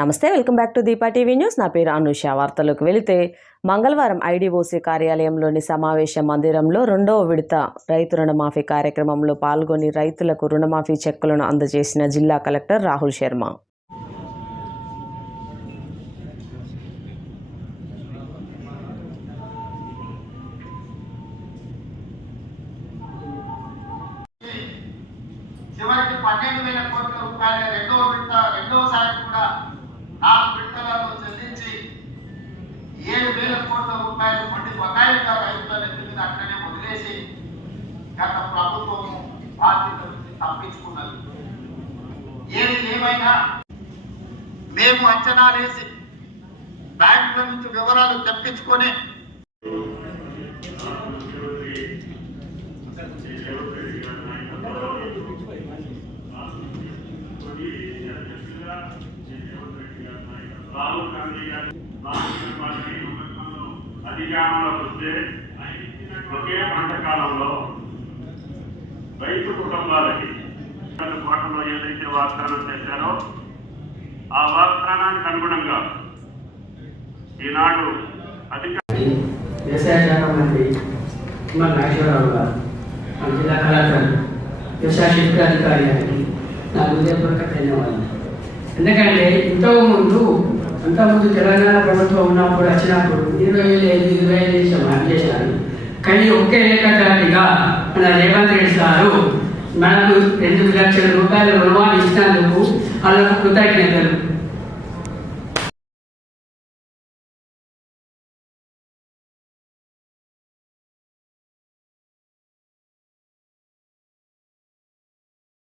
నమస్తే, welcome back to Deepa TV news. నా పేరు అనుష. వార్తలకు వెళితే మంగళవారం ఐడీఓసీ కార్యాలయంలోని సమావేశ మందిరంలో 2వ విడత రైతు రుణమాఫీ కార్యక్రమంలో పాల్గొని రైతులకు రుణమాఫీ చెక్కులను అందజేసిన జిల్లా కలెక్టర్ రాహుల్ శర్మ. చివరికి 12,000 కోట్ల రూపాయల రెండవసారి కూడా 4 విడతలలో చెల్లించి 7,000 కోట్ల రూపాయలు వడ్డీ బకాయిలుగా రైతుల నెత్తి మీద అట్లనే వదిలేసి గత ప్రభుత్వము బాధ్యత నుంచి తప్పించుకున్నది. ఏది ఏమైనా మేము అంచనాలేసి బ్యాంకుల నుంచి వివరాలు తెప్పించుకొని అధికారంలోకి వస్తే ఒకే పంట కాలంలో రైతు కుటుంబాలకి కోటలో ఏదైతే వాగ్దానం చేశారో ఆ వాగ్దానానికి అనుగుణంగా ఈనాడు వ్యవసాయ శాఖ మంత్రి కుమార్ నాగేశ్వరరావు గారు, జిల్లా కలెక్టర్, వ్యవసాయ శాఖ అధికారి గారికి నా హృదయపూర్వక ధన్యవాదాలు. ఎందుకంటే అంతకుముందు తెలంగాణ ప్రభుత్వం ఉన్నప్పుడు వచ్చినప్పుడు 20,000 చేశారు. కానీ ఒకే ఏకదాటిగా మన రేవంత్ రెడ్డి సారు మనకు 2 లక్షల రూపాయల రుణమాఫీ ఇచ్చినందుకు వాళ్ళకు కృతజ్ఞతలు.